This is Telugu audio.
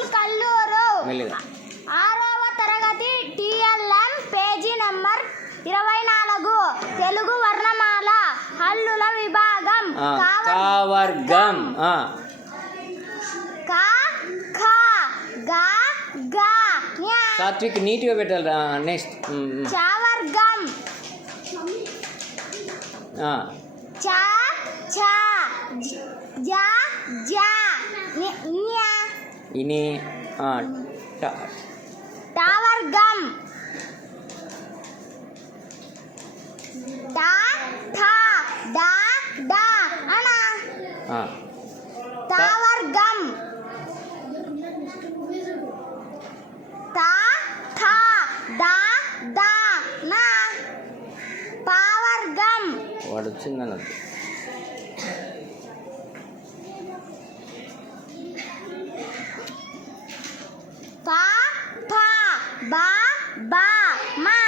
స్కూల్ కల్లూరు. మెల్లిగా 6వ తరగతి TLM పేజీ నంబర్ 24 తెలుగు వర్ణమాల హల్లుల విభాగం కా వర్గం క ఖ గ ఘ ఞ. సాత్విక్ నీట్గా పెట్టాలి. నెక్స్ట్ చ వర్గం చ ఛ జ జ ఞ. ఇని ట వర్గం ట ఠ డ ఢ అనా. త వర్గం త థ ద ద న. ప వర్గం వాడు వచ్చిందని ప ఫ బ బ మ.